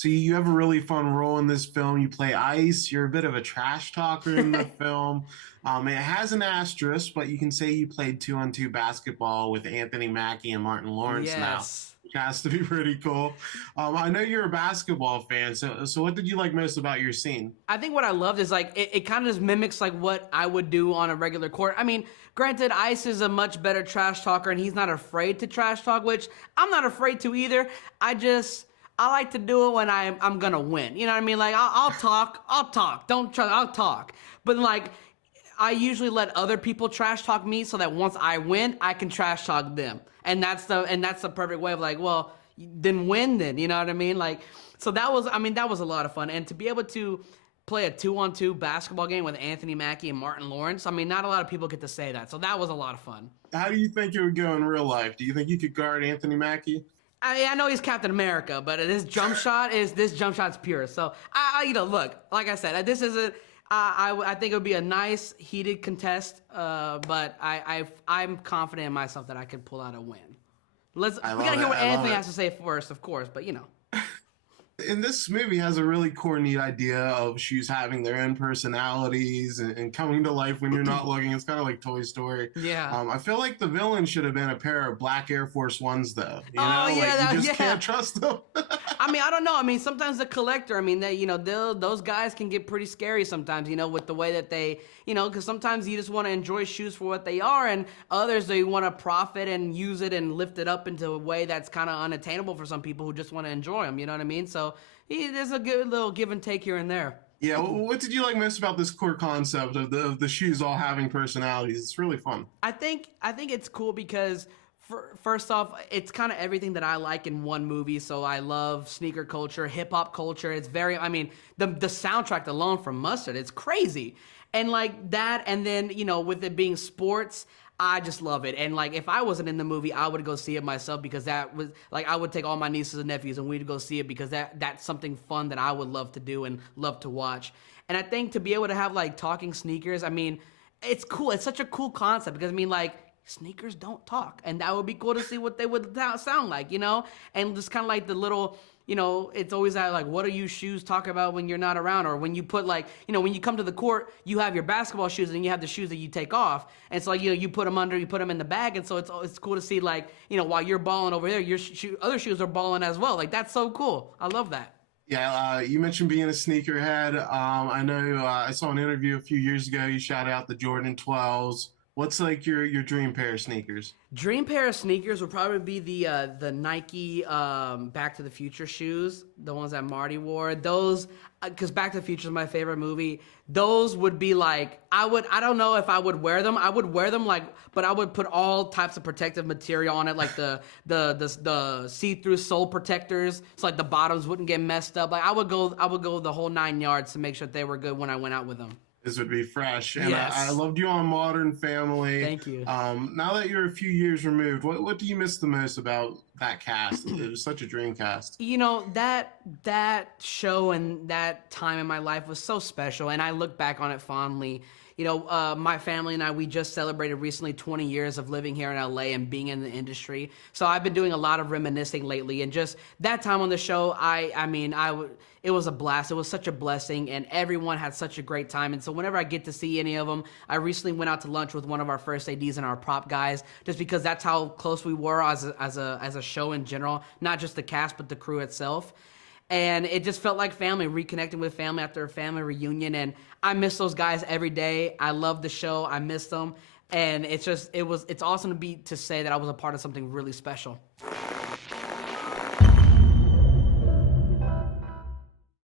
So you have a really fun role in this film. You play Ice. You're a bit of a trash talker in the film. It has an asterisk, but you can say you played two-on-two basketball with Anthony Mackie and Martin Lawrence now, Yes. which has to be pretty cool. I know you're a basketball fan, so what did you like most about your scene? I think what I loved is like it kind of just mimics like what I would do on a regular court. I mean, granted, Ice is a much better trash talker and he's not afraid to trash talk, which I'm not afraid to either. I like to do it when I'm gonna win. You know what I mean? Like I'll talk, I'll talk. Don't try, I'll talk. But like I usually let other people trash talk me so that once I win, I can trash talk them. And that's the perfect way of like, well, then win then. You know what I mean? Like so that was a lot of fun. And to be able to play a 2-on-2 basketball game with Anthony Mackie and Martin Lawrence, I mean, not a lot of people get to say that. So that was a lot of fun. How do you think it would go in real life? Do you think you could guard Anthony Mackie? I know he's Captain America, but this jump shot's pure. So look, like I said, this is a. I think it would be a nice heated contest, but I'm confident in myself that I can pull out a win. We gotta hear what Anthony has to say first, of course, but you know. And this movie has a really core, neat idea of shoes having their own personalities and coming to life when you're not looking. It's kind of like Toy Story. Yeah. I feel like the villain should have been a pair of black Air Force Ones, though. Yeah, You just can't trust them. I mean, I don't know. I mean, sometimes the collector, I mean, those guys can get pretty scary sometimes, with the way that they, because sometimes you just want to enjoy shoes for what they are, and others, they want to profit and use it and lift it up into a way that's kind of unattainable for some people who just want to enjoy them, you know what I mean? So there's a good little give and take here and there. Yeah, what did you like most about this core concept of the shoes all having personalities? It's really fun. I think it's cool because first off, it's kind of everything that I like in one movie. So I love sneaker culture, hip hop culture. It's very, I mean, the soundtrack alone from Mustard, it's crazy. And like that, and then, with it being sports, I just love it. And like, if I wasn't in the movie, I would go see it myself because that was like, I would take all my nieces and nephews and we'd go see it because that's something fun that I would love to do and love to watch. And I think to be able to have like talking sneakers, I mean, it's cool. It's such a cool concept because I mean, like, sneakers don't talk, and that would be cool to see what they would sound like, and just kind of like the little, it's always that like, what do you shoes talk about when you're not around, or when you put like, when you come to the court, you have your basketball shoes and you have the shoes that you take off, and so like, you put them under, you put them in the bag, and so it's cool to see like, while you're balling over there, your other shoes are balling as well. Like that's so cool. I love that. Yeah, you mentioned being a sneakerhead. I know I saw an interview a few years ago. You shouted out the Jordan 12s. What's like your dream pair of sneakers? Dream pair of sneakers would probably be the Nike Back to the Future shoes, the ones that Marty wore. Those, because Back to the Future is my favorite movie. Those would be like, I don't know if I would wear them. I would wear them like, but I would put all types of protective material on it, like the see-through sole protectors, so like the bottoms wouldn't get messed up. Like I would go the whole 9 yards to make sure that they were good when I went out with them. This would be fresh. And Yes. I loved you on Modern Family. Thank you. Now that you're a few years removed, what do you miss the most about that cast? It was such a dream cast. That show and that time in my life was so special, and I look back on it fondly. My family and I, we just celebrated recently 20 years of living here in LA and being in the industry. So I've been doing a lot of reminiscing lately, and just that time on the show, it was a blast. It was such a blessing, and everyone had such a great time. And so whenever I get to see any of them, I recently went out to lunch with one of our first ADs and our prop guys, just because that's how close we were as a show in general, not just the cast, but the crew itself. And it just felt like family, reconnecting with family after a family reunion. And I miss those guys every day. I love the show. I miss them. And it's awesome to say that I was a part of something really special.